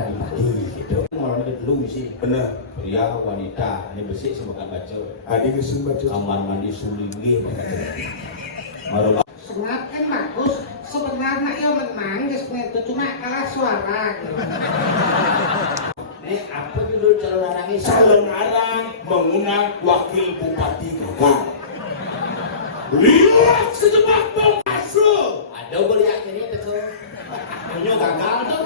Adipati gitu. Orang itu dulu sih. Bener. Pria, wanita, ini bersih semoga baca. Adik kesun baca. Kamar mandi sulinggi. Maru Semakin bagus. Sebenarnya ia menang, itu cuma kalah suara. apa judul calon arang ini? Calon arang mengundang wakil bupati gagal. Lihat sejebak bom asro. Ada beliak ini itu. Punya gagal tuh.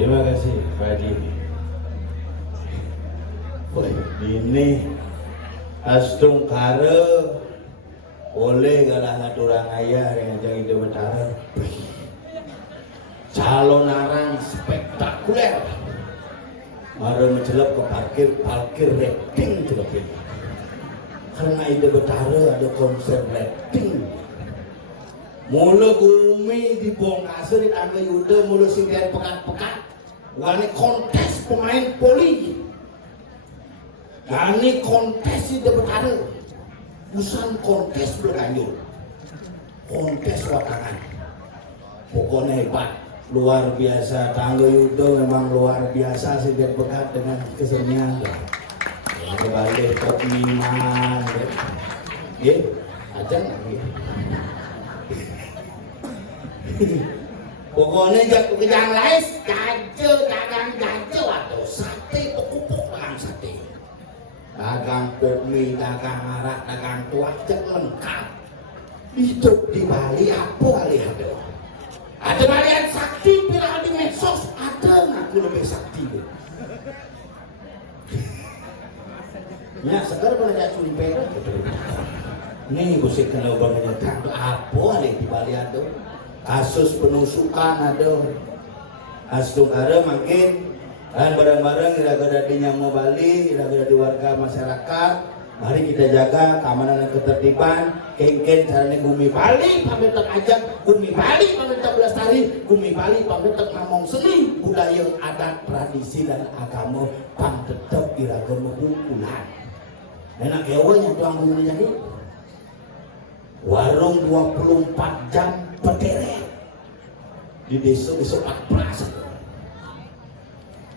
Terima kasih Pak Haji. Ini astung kare oleh galah ngaturang ayah yang jadi Betara. Calon arang spektakuler. Mari menjelap ke parkir rating jelapin. Karena ide Betara ada konser rating. Mula bumi dibongkar di Angga Yuda mula sindian pekat-pekat. Wani kontes pemain poli. Ini kontes di Betara. Bukan kontes berlanjut. Kontes watangan. Pokoknya hebat. Luar biasa. Angga Yuda memang luar biasa sindian pekat dengan kesenian. Kembali top miman. Ya, aja nggak. Pokoknya jatuh ke yang lain, dagang jajo atau sate pokok dagang sate, dagang pokmi, dagang arak, dagang tuak, cek lengkap. Hidup di Bali apa kali ada? Ada balian sakti viral di medsos, ada ngaku lebih sakti. Ya sekarang kalau ada curi perak, nih musik kenal banget apa kali di Bali ada? Kasus penusukan ada, astung ada makin dan bareng-bareng ira-ira di Nyamo Bali, ira-ira di warga masyarakat. Mari kita jaga keamanan dan ketertiban. kengken carane Gumi Bali pametek ajang, Gumi Bali pametek lestari, Gumi Bali pametek ngomong seni, budaya, adat, tradisi dan agama pang tetep iragam kumpulan. Enak ya nya tuang Gumi jadi. Warung 24 jam berderet di desa 14.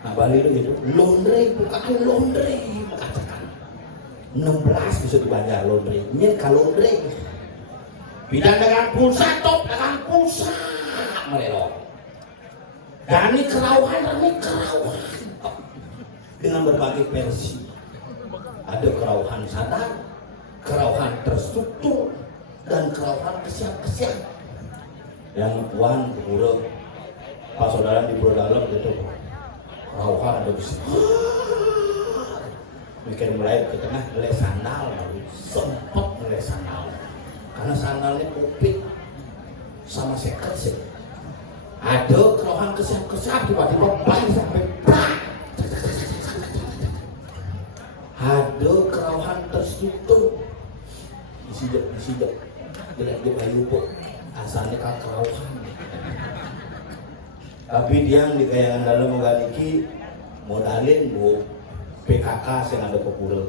Nah Bali itu gitu, laundry bukan laundry mengatakan 16 bisa dibayar laundry. Ini kalau laundry bidang dengan pulsa top dengan pulsa melelok. Dan ini kerauhan dengan berbagai versi. Ada kerauhan sadar, kerauhan terstruktur, dan kerauhan kesiap-kesiap. Yang tuan buruk, pas saudara di pulau dalam gitu. Rauhan ada bisa bikin mulai ke tengah mulai sandal sempat mulai sandal karena sandalnya kupit sama seker sih ada kerauhan kesah tiba-tiba baik sampai prak ada kerauhan terstruktur disijak jelek di kayu pun asalnya kerauhan. Tapi dia di kayangan dalam mengaliki modalin bu PKK yang ada kepura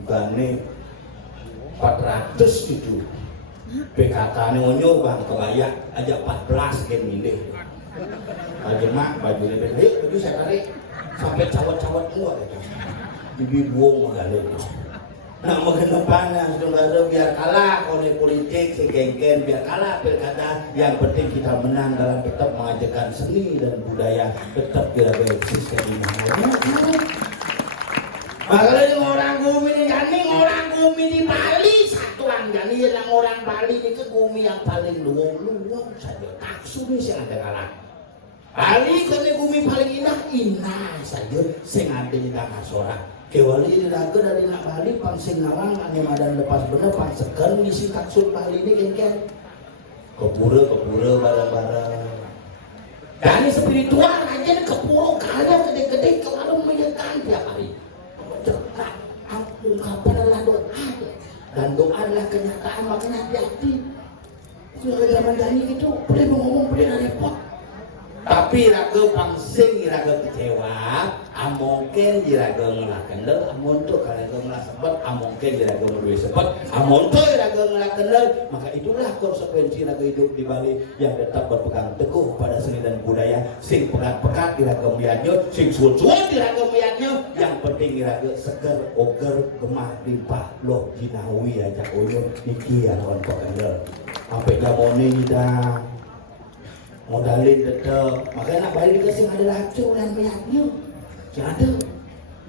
bukannya 400 gitu PKK ini ngonyo bang kebayak aja 14 kan milih aja mak baju lebih baik itu saya tarik sampai cawat-cawat semua gitu bibi buang modalin. Nah makin depannya saudara biar kalah oleh politik si kengken biar kalah pilkada yang penting kita menang dalam tetap mengajarkan seni dan budaya tetap kira-kira eksis di mana. Makanya ini orang Gumi ini jadi orang Gumi di Bali satuan jadi yang orang Bali itu Gumi yang paling luang saja taksu nih yang ada kalah. Bali karena Gumi paling indah saja sing ada di Dangasora. Kewali ini lagu dari nak Bali pang singawang ane madan lepas bener pang seger ngisi taksud Bali ini kengken kepura barang-barang dan spiritual aja kepura kaya gede-gede ke warung menyekan tiap hari mencerkat ungkapan adalah doa dan doa adalah kenyataan makanya hati-hati sudah zaman dari itu boleh ngomong boleh repot tapi raga pangsing raga kecewa amongken raga ngelah kendel amonto raga ngelah sebet amongken raga merduwe sebet amonto raga ngelah kendel maka itulah konsekuensi raga hidup di Bali yang tetap berpegang teguh pada seni dan budaya sing pekat-pekat raga miatnya sing suwun-suwun raga miatnya yang penting raga seger oger gemah limpah loh jinawi aja uyun iki ya kon kendel sampai jamone kita modalin tetap makanya nak Bali dikasih ada lacur dan melihatnya yang ada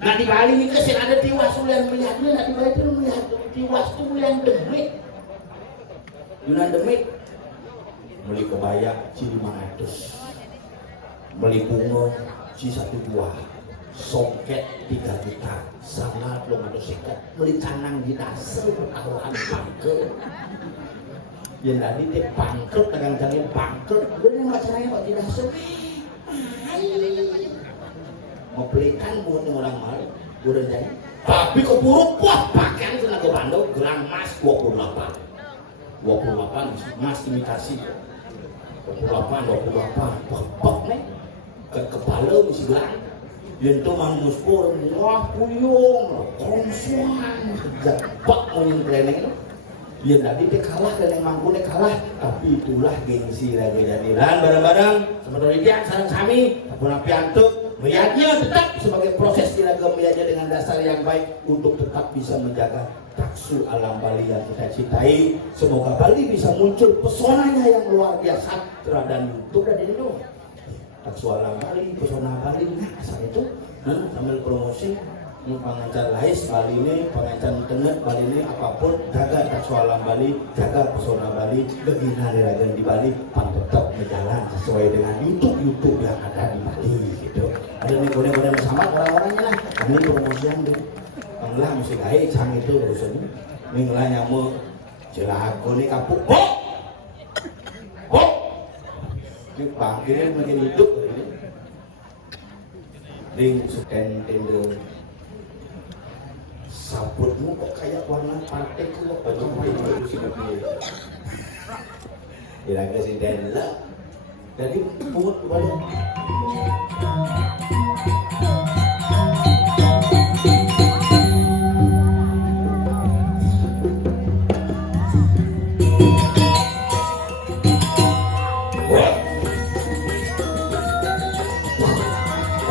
nak di Bali ini kasih ada tiwas ulian melihatnya nak di Bali itu melihat tiwas itu ulian demit yunan demit beli kebaya ci 500 beli bunga ci 1 buah soket 3 juta sangat lo ada sekat beli canang di dasar pertaruhan pangke yang tadi dia bangkrut dengan jalan bangkrut jadi masalahnya kok tidak sepi mau belikan buat orang malu udah jadi tapi keburu wah pakaian tenaga bandel gelang emas 28 emas imitasi 28 pok nih ke kepala misi gelang yang itu manuspur wah puyung konsuan jebak mau yang keren itu dia tadi dia kalah dan yang mampu dia kalah tapi itulah gengsi lagi jadi dan barang-barang seperti dia sarang sami apun api antuk melihatnya tetap sebagai proses diragam melihatnya dengan dasar yang baik untuk tetap bisa menjaga taksu alam Bali yang kita cintai semoga Bali bisa muncul pesonanya yang luar biasa terhadap YouTube dan Indo taksu alam Bali pesona Bali nah asal itu sambil promosi pengajar lais Bali ini, pengajar internet Bali ini apapun jaga taksu alam Bali, jaga pesona Bali, begina diragan di Bali, pan tetap berjalan sesuai dengan YouTube yang ada di Bali gitu. Ada nih kode-kode bersama orang-orangnya lah. Ini promosian deh. Panglah mesti baik sang itu urusannya. Minglah nyamu jelago nih kapuk. Ini bangkirnya makin hidup ini. Ring suken tender Sabutmu kok kayak warna partai ku kok baju sih kira-kira sing delok. Jadi pungut balik.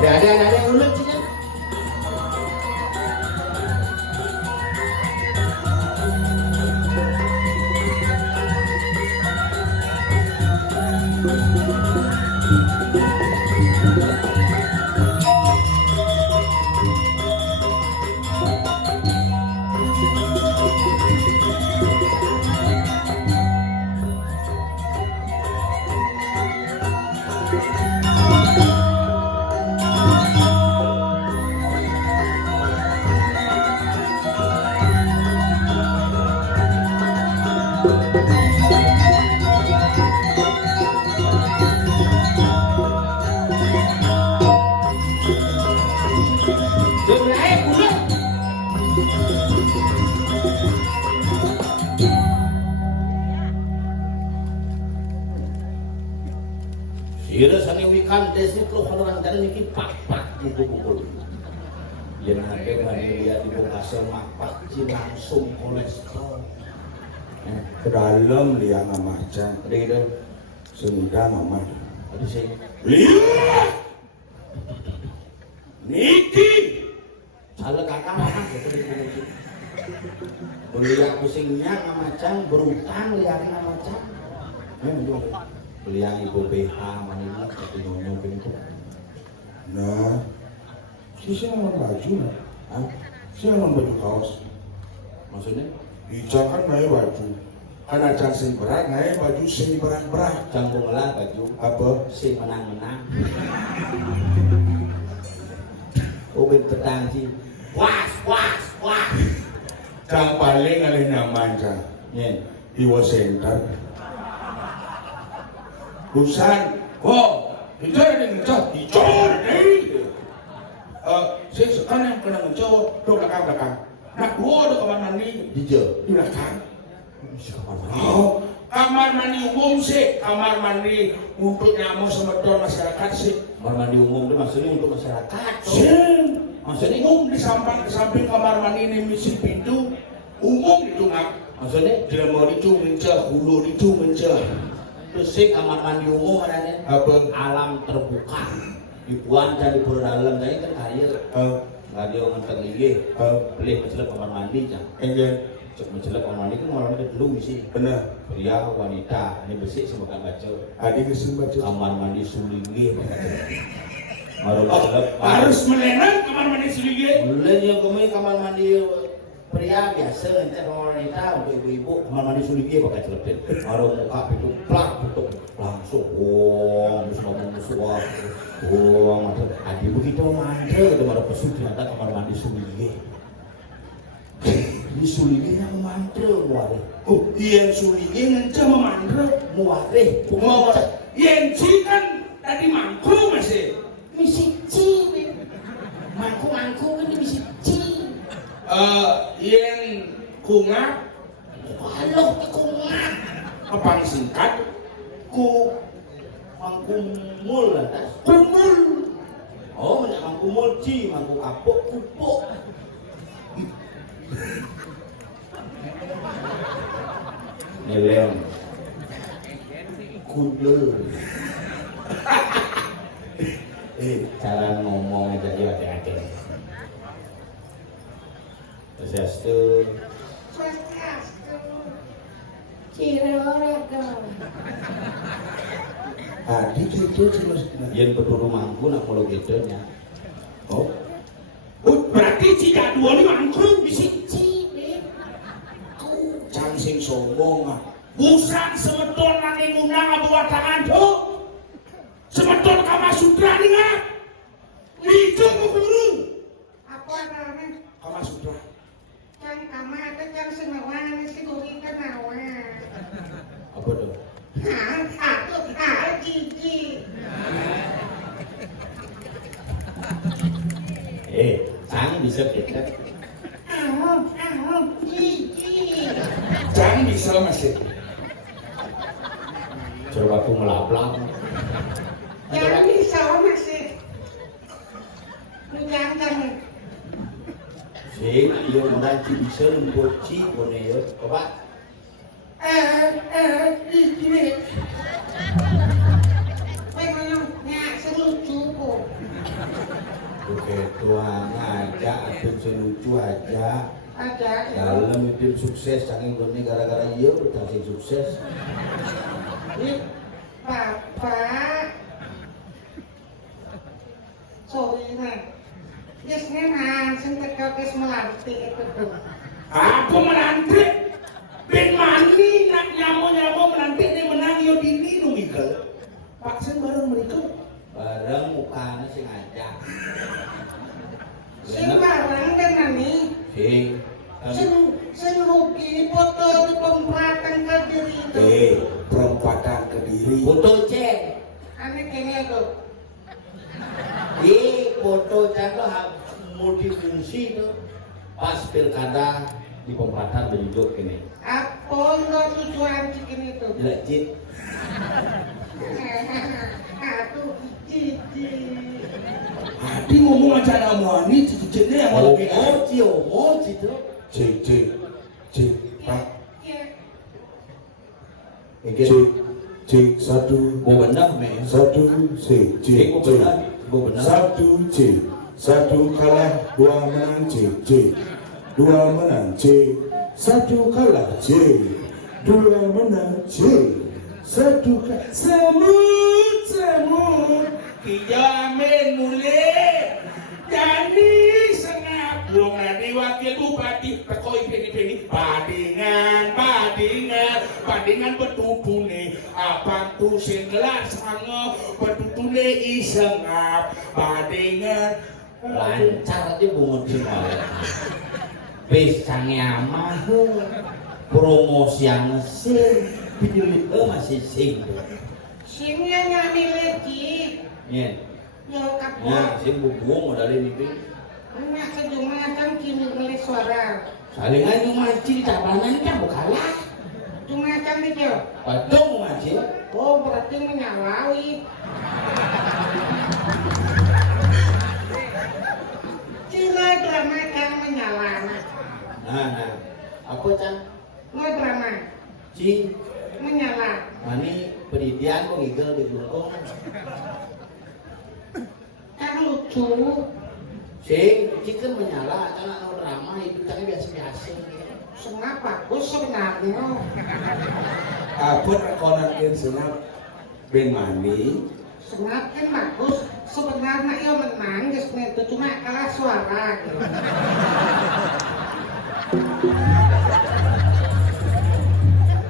Ada ulet sih kan? Ira sani wikan desi tuh kalau orang dari niki pak pukul. Yang ada mani lihat di Bekasi mapak si langsung kolesterol. Ke dalam dia mama aja. Ada gitu. Sudah mama. Ada sih. Lihat. Niki. Salah kakak mama gitu di sini. Beliau pusingnya mamacang berutang lihat mamacang. Beliau ibu BH mana tapi nyonya pintu. Nah, sisi nama baju, sisi nama baju kaos. Maksudnya? Hijau kan naik baju. Kan acan sing berat naik baju sing berat. Campur lah baju. Apa? Si menang-menang. Ubin petang sih. Was. Yang paling ada nyaman kan. Yen. Iwa center. Busan, hijau ini. Saya sekarang yang kena hijau, do belakang. Nak dua do kamar mandi. Hijau. Di belakang. Kamar Kamar mandi umum sih, kamar mandi untuk nyamu semedon masyarakat sih. Kamar mandi umum itu maksudnya untuk masyarakat. Maksudnya umum di samping kamar mandi ini misi pintu umum itu nggak. Maksudnya Dia mau itu mencah, hulu itu mencah. terus sih kamar mandi umum adanya Apa? alam terbuka. Dibuang dan di dalam saya kan karya. Nggak dia ngenteng lagi. Beli mencelak kamar mandi cang. Enggak. Cek mencelak kamar mandi kan malam itu dulu sih. Benar. Pria wanita ini bersih semua kan baca. Adik kesim baca. Kamar mandi sulinggi. Harus melenang kamar mandi sulinggi. Mulai yang kami kamar mandi pria biasa nanti kamar wanita untuk ibu-ibu kamar mandi sulinggi pakai celepin. Baru muka itu plak tutup langsung. Terus ngomong musuh. Adik begitu mandra itu baru pesu ternyata kamar mandi sulinggi. Di sulinggi yang mandra muareh. Oh iya sulinggi ngencah memandra. Muareh. Yang kan tadi mangku masih. Misi ci. Mangku kan misi ci. Yang kunga. Halo kunga. Apa singkat? Mangkumul lah. Kumul. Oh, banyak mangkumul ci, mangku kapuk, kupuk. Nyelem. Kudel. Cara ngomong aja ya hati-hati. Swastiastu. Cirorega. Adik itu cuma. Yen peduru mangku nak kalau gitu nya. Oh. Berarti jika dua ini mangku bisa. Jangan sing sombong ah. Busan sebetul nanging undang apa watangan tuh. Sebetul Kama Sutra nih nggak? Itu keburu. Apa namanya? Kama Sutra. Kan kama itu kan senawan si kuwi kenawa. Apa tuh? Gigi. Sang bisa kita. Oh, misal masih. Coba aku melaplang. Jangan misal masih. Jangan. Sing, iyo muna bisa lumpuci boleh ya, coba. Ini. Pengennya selucu kok. Oke, Tuhan aja, aku selucu aja. Ada. Dalam hidup sukses, saking ini gara-gara iya berhasil sukses. Ini Bapak. Sorry nih. Yes memang, saya terkau melantik itu tuh. Aku melantik. Ben mani nak nyamu melantik ni menang yo dini nu Mikel. Pak Sen bareng mereka. Bareng mukanya sing aja. Sembarang dengan nih. Sing rugi foto di pemberatan Kediri itu. Perempatan Kediri. Foto cek. Aneh kayaknya tuh. Foto cek tuh multifungsi tuh. Pas pilkada di pemberatan berduduk ini. Apa enggak tujuan cikin itu? Jelajit. Aduh, cici. Hadi ngomong aja nama ini cicitnya yang mau Moji tuh. Cik, Pak. Ya. Cik, satu. Mau benar, men. Satu, cik. Satu, cik. Satu kalah, dua menang, cik. Dua menang, cik. Satu kalah, cik. Dua menang, cik. Satu kalah. Semut. Kijamin mulai. Jadi sengap. Belum nanti wakil bupati. Tekoi peni. Bandingan betutune. Apa tuh singgelar sange. Betutune isengap. Bandingan. Lancar aja bungut semua. Pisangnya mah promosi yang sing video masih sing. Sini yang nyanyi lagi. Iya. Yo kapok. Nah, sing bubung modal ini. Enggak kejumatan kini oleh suara. Salingan yang ngaji di tabanan kan bukalah. Jumatan itu. Patung ngaji. Oh berarti menyalawi. Cila drama kan menyala. Nah. Apa Cang? No drama Cing, menyala. mani pendidikan kok ngigel di Lungkong. Kan lucu. Cing kan menyala, kan anak drama itu kan biasa-biasa. Senang bagus sebenarnya. Apa rekonan senap ben mani? Senang kan bagus. Sebenarnya ia menang, itu cuma kalah suara. Gitu.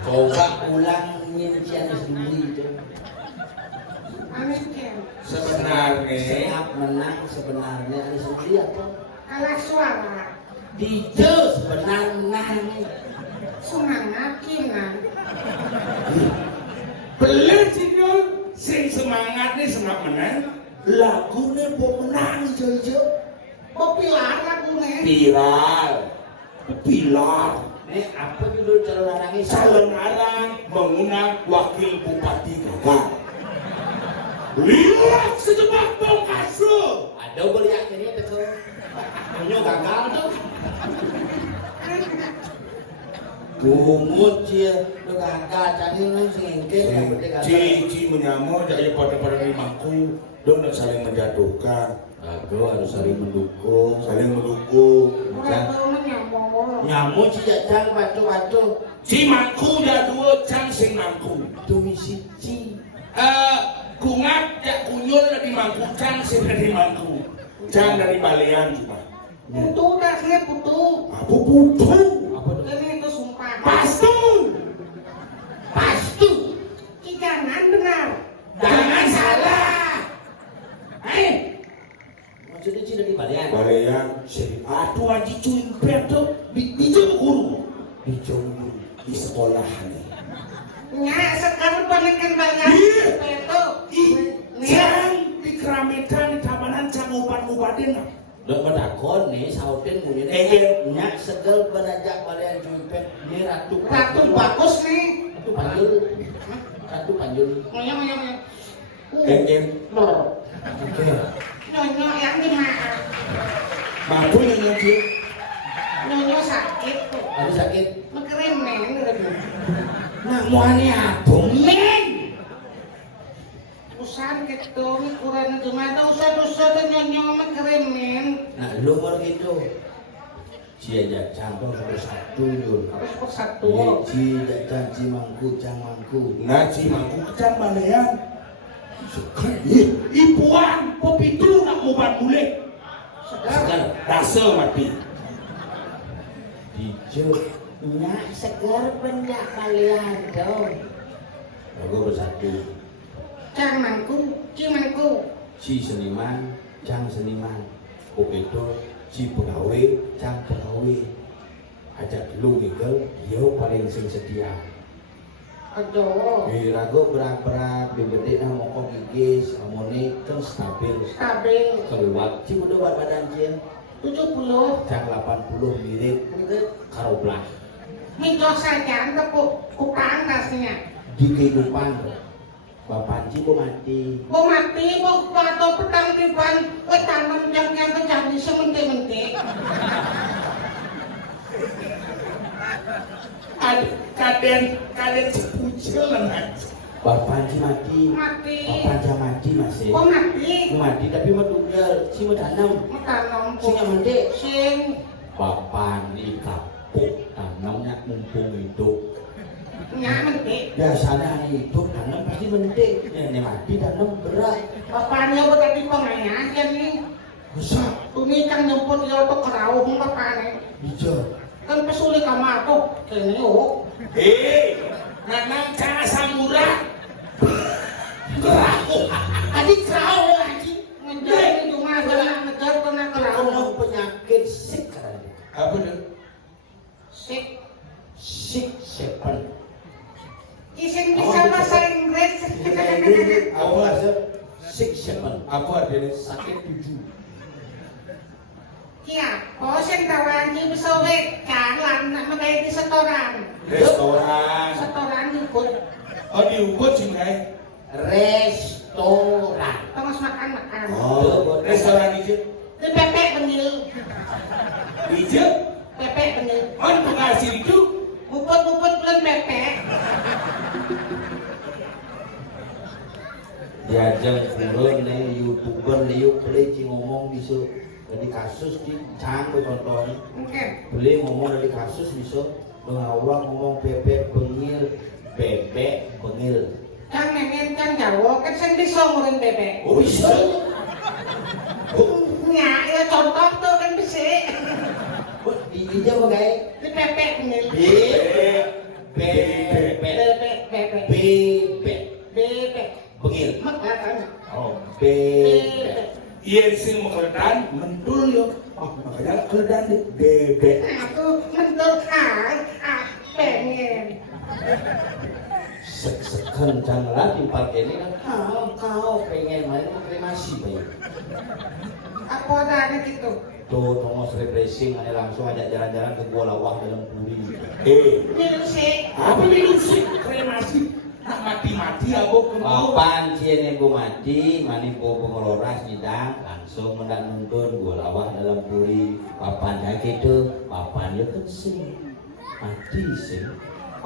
Coba ulang nyincian sendiri itu. Aneh kan. Sebenarnya Senap menang sebenarnya ada sendiri apa? Kalah suara. Tidak sebenarnya menang. Semangat kinan. beli cinyol sing semangat nih semangat menang. Lagunya mau menang jojo. Popular lagunya. Pilar. Ini apa judul celana Salengarang mengundang wakil bupati gagal. Lihat sejebak bongkasu. ada beli akhirnya itu punya gagal tuh. Bungut cia, lu gagal tadi lu sengke. Cici menyamur jadi pada rimangku. Dong dan saling menjatuhkan. Aku harus saling mendukung. Berapa menyambung. Nyamuk si jajang batu-batu. Si mangku dah dua cang sing mangku. Tuh misi ci. Kungap ya kunyul dari mangku cang sing dari mangku. Cang dari balean cuma. Putu dah saya putu. Aku butuh. Apa tuh? Ini itu sumpah. Pastu. Jangan benar. Jangan salah. Maksudnya ci dari balian. Balean sih. Aduh aji cuing peto di guru. Di sekolahan. Nyak sekarang balikan banyak. Itu. Cang di keramitan di tabanan cang ubat-ubatin. Dok medakon nih sautin muni nyak segel penajak balian cumpet ini ratu bagus nih. Ratu panjul Ngoyo. Geng. Nyonya yang gimana? Mampu yang dia. Nyonya sakit tuh. ada sakit Keren men. nah muane abong men Usahan gitu, kurang cuma ada usaha dan nyonya keren men. nah lu mau gitu cia jajang tuh harus satu yul Harus persatu. cia jajang cimangku cangmangku Nah, si mangku kecam mana ya? Ipuan, pepitu nak muban bule. Segar. Dasar mati. hijau nyak segar penyak kalian dong aku bersatu Cimangku. si seniman cang seniman itu si pegawai cang pegawai ajak dulu gitu yo paling sing sedia Aduh. rago berak-berak bibir nah mokok gigis harmoni kan stabil keluar si udah buat badan cien 70. cang 80 mirip karoblah Mitos saja tepuk panas-nya. di kehidupan bapak Ci mati Mau mati, mau atau petang tiban, tanam yang kejam di sementik-mentik. Kalian sepucil lah. bapak Ci mati Mati. bapak Ci mati masih Kok mati? tapi medunggal si medanam Tanam si ngamante sing. bapak di kapuk tanamnya mumpung hidup Nyak mentik. biasanya hidup tanam pasti mentik ini mati tanam berat Bapaknya buat tadi pengayasan nih. besar Tuni kan nyemput ya untuk kerauh bapaknya. hijau Kan pesulit sama aku. Kini yuk. Nanang cara samura. Adik kerauh lagi. Menjadi cuma ngejar kena kerauh. kalau penyakit sik Apa tu? Sik. sik sepen Isin bisa bahasa Inggris. apa sik sepen Apa artinya? sakit 7 Iya, sing tawang di pesawat jalan nak mengenai di setoran. Setoran diukur. Oh diukur sih guys. restoran Tengah makan. oh Restoran itu. Di pepek benil. Hijau. Pepek benil. On pengasih itu. Buput bulan pepek. diajeng turun nih youtuber nih yuk beli ngomong bisa dari kasus di canggu tonton Mungkin. beli ngomong dari kasus bisa mengawal ngomong bebek bengil Kan nengen kan Jawa kan sing bisa ngurin bebek. oh bisa Nya, ya contoh tuh kan bisa. di Jawa guys Di pepek benil. bebek Bebek. bebek bengil Makan. oh bebek Iya sing mengkeredan mentul yo. Oh makanya keredan deh. Bebek. Aku mentul pengen. sekencang lah di park ini kan kau pengen main kremasi bayi Apa ada gitu? tuh tongos refreshing ada langsung ajak jalan-jalan ke gua lawah dalam puri Minum sih. Apa minum sih? Kremasi. Nak mati-mati aku kemau. papan cien gua mati mani po pengelola sidang langsung mendak nuntun gua lawah dalam puri papan gitu papan ya kan sing mati sing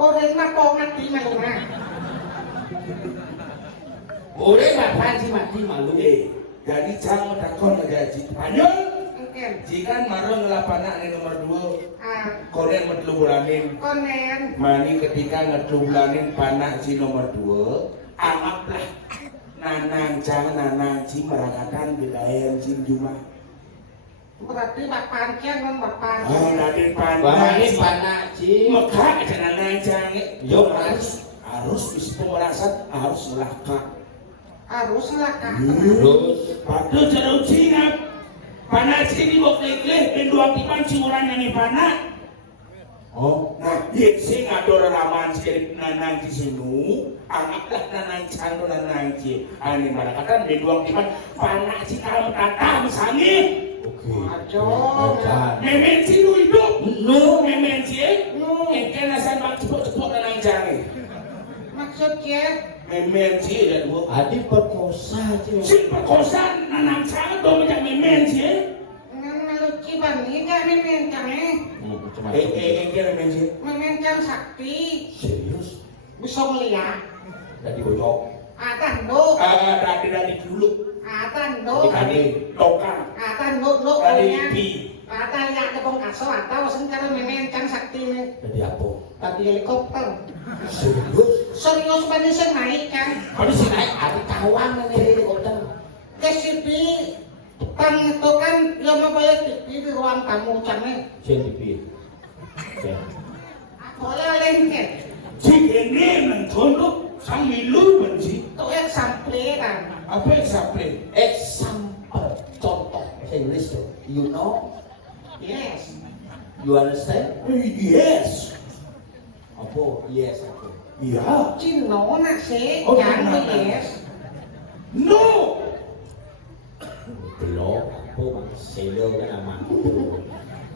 Orang mah kok mati malu boleh papan sih mati malu Jadi jangan takon aja Spanyol. Mungkin. Jika marung ngelapana ni nomor 2 Konen medlubulanin Konen. Mani ketika ngedlubulanin panak si nomor 2 anggaplah nanang si merakatan bidayan si Juma. Berarti bapak kian kan bapak. Oh nadin Bani panak panak sih Mekah aja nanang Yo, harus bisa pemerasan harus melaka. Harus lah kan. terus Padahal cara Cina panak sini mau klik dan dua tipan si orang yang panak. oh Nah, dia sih ngador raman si nanang di sini, anggaplah nanang cando nanang si, ane marakatan di dua tipan panak si kalau kata misalnya, oke Jong. Memensi lu hidup. Nu Memensi Nu. engke nasan bak cepuk-cepuk nang jange. Maksudnya Memensi dan gua. adi perkosa aja. Sin perkosa nanang sangat dong macam memensi. Lucu banget gak memencang Cuma Engke memensi. memencang sakti serius. bisa melihat Tadi bocok. tanduk Dari dulu. tanduk Dari tokang. tanduk Dari nya pi. lihat ke bongkaso atau sekarang memencang sakti ini Tadi apa? tadi helikopter Serius. serius banget sih naik kan Habis sih naik adi tawang ini helikopter. ke CP depan itu kan yang mau bayar TV di ruang tamu cannya CTV. boleh lengket Jikene nang kono sang milu benci. itu sample kan Apa example? Example, contoh bahasa Inggris tuh. You know, yes you understand? Yes. Apa? Yes apa? Iya. Cino nak sih Oh, jangan Cino. yes No. Belum. Apa? Sailor kan nama.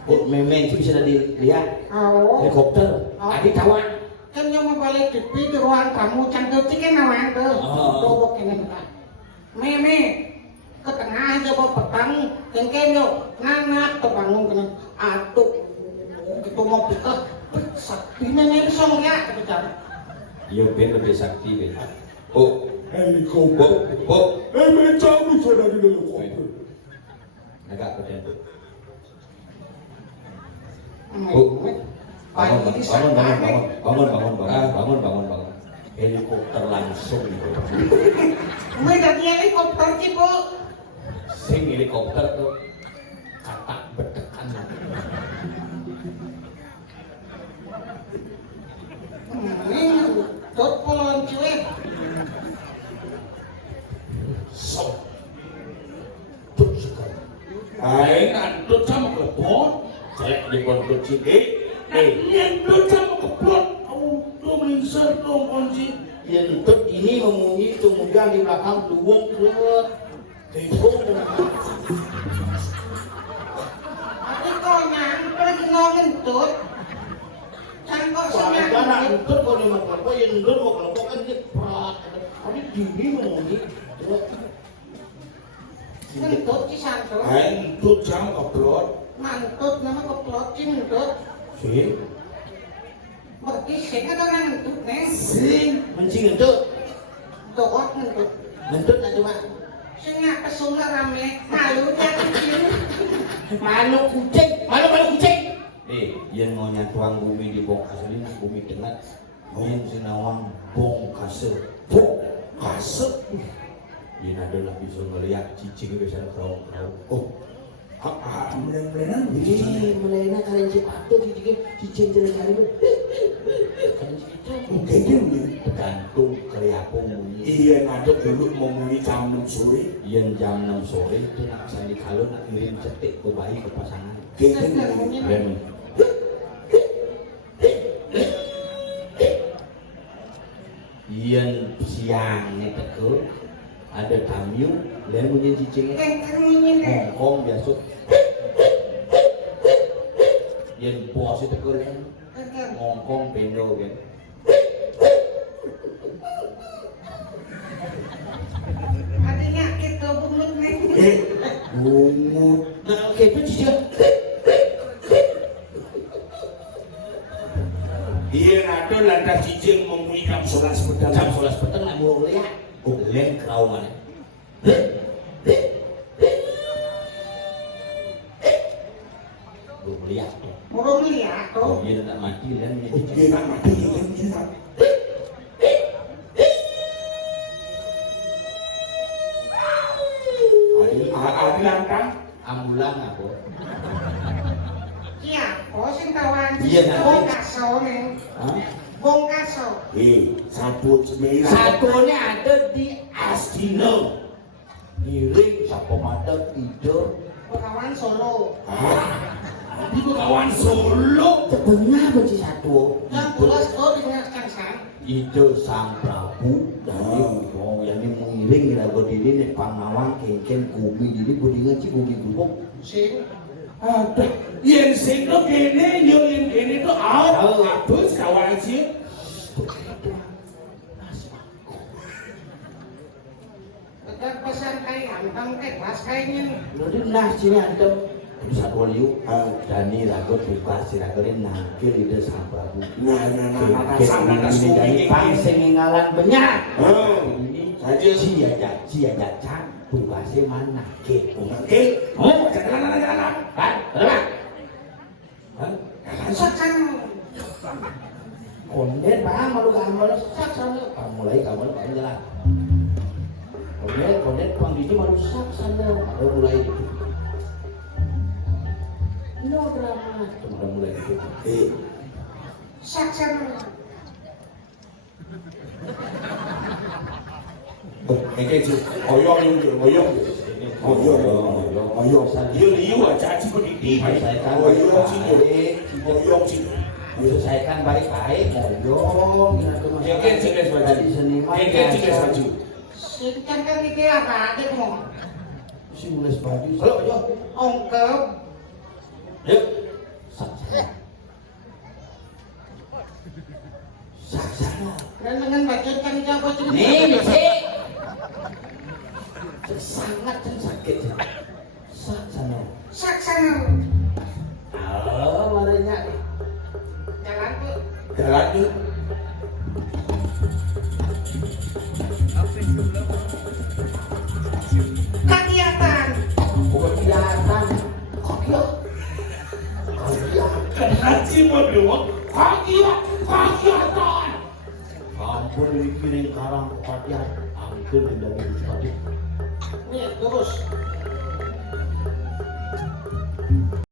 Oh, memen itu bisa dilihat. oh Helikopter. Adi tawang. kan yang mau balik TV di ruang tamu cantik kan nawang tuh tuh kene bukan meme ke tengah aja bawa petang kengken yo nganak terbangun kena aduh gitu mau buka sakti nenek bisa ngeliat bicara Iya ben lebih sakti ben. Oh, Helikopter. oh. Mencang bisa dari helikopter. Agak beda tuh. Bangun. Helikopter langsung gitu. May dari helikopter sih bu Sing helikopter tuh katak berdekan. ini dot puluhan cuy So. Tuh sekali. Ay, nandun sama klepon. Saya di pondok Cide. Nandun sama klepon. Auto melingsar dong kunci. Yang ini memunyi kemudian di belakang duwung truk. Itu tapi kok nyamper ngomong tuh kan kok soalnya senang anak itu kalau dia mau kelompok, yang itu mau kelompok kan dia perat. Tapi dini memunyi truk. Kentut si santo Ay, nandun sama klepon. mantut nama keplot cintut Sih, berarti sih kan orang ngentut nih sih, mencing ngentut. doot ngentut Ngentut aja mak. sih nggak kesuna rame malu dia kecil Malu kucing, malu kucing. Yang mau nyatuang bumi di bongkas ini, bumi dengat. Yang sinawang bongkase, bongkase. Ini adalah bisa ngelihat cicing bisa kerau-kerau. Oh, Benar-benar ini melena kalian sepatu cicing cari itu. Kalian itu Mungkin tergantung keliapung bunyi. iya ngaduk dulu mau muni jam 6 sore. Yang jam 6 sore itu nak sandi kalau nak ngirim cetik ke bayi ke pasangan. Dan yang siangnya tegur ada tamu dan punya cicingnya kan ini deh Hongkong biasa yang bos itu tegur kan Hongkong pendo kan adanya kita bungut nih bungut nah oke itu cicing Iya ngaduk lantas cicing mau muni jam 11 petang. jam 11 petang nak mau lihat lem kerau mana belum lihat tuh burung lihat oh tuh dia tak mati dan dia Dia cicing nak mati kan kita. Adi lantang. ambulan apa iya kok sih kawan Iya, nanti. bongkaso nih Hah? bongkaso Sabut merah. Satunya ada di Astino. Miring siapa madep tidur. Bengawan Solo Di Bengawan Solo. Benar benci satu. yang pulas tuh dinyatakan sang Itu sang Prabu dari oh yang ini mengiring kita berdiri nih pangawang kengken kumi jadi berdiri ngaji bumi gubuk. sing Ada yen sing to kene yo yen kene to abus kawan sih. Tegar pesan kayak antang kayak kelas kayaknya. Jadi nah sini antem bisa waliu Dani ragot buka siragorin nakil ide sababu. Nah, sama kasih dari pangsing ngalan banyak. Ini saja sia can buka se mana ke. Oke. Oh, jalan. Saksan. Kondet bang malu kamu saksan mulai kamu jalan. Kondet pang biji malu saksan baru mulai itu. No drama, udah mulai itu. Saksan. Oke, oyong. Iyo liu aja sih berdiri. Oyong sih. Diselesaikan baik-baik, oyong. Oke, jelas baju. Sincan kan itu apa aja kamu? Si mules baju. Ayo. Ongkep. Yuk. Saksana. Dan dengan bagian kan jago cerita. Nih, sih. Sangat sakit. Saksana. Saksana. Oh, marahnya. Jalan tuh. Jalan yuk. Kegiatan. Kegiatan. Haji berdua. Kegiatan. Ampun mikirin karang kegiatan. Ampun dari tadi. Nih, terus.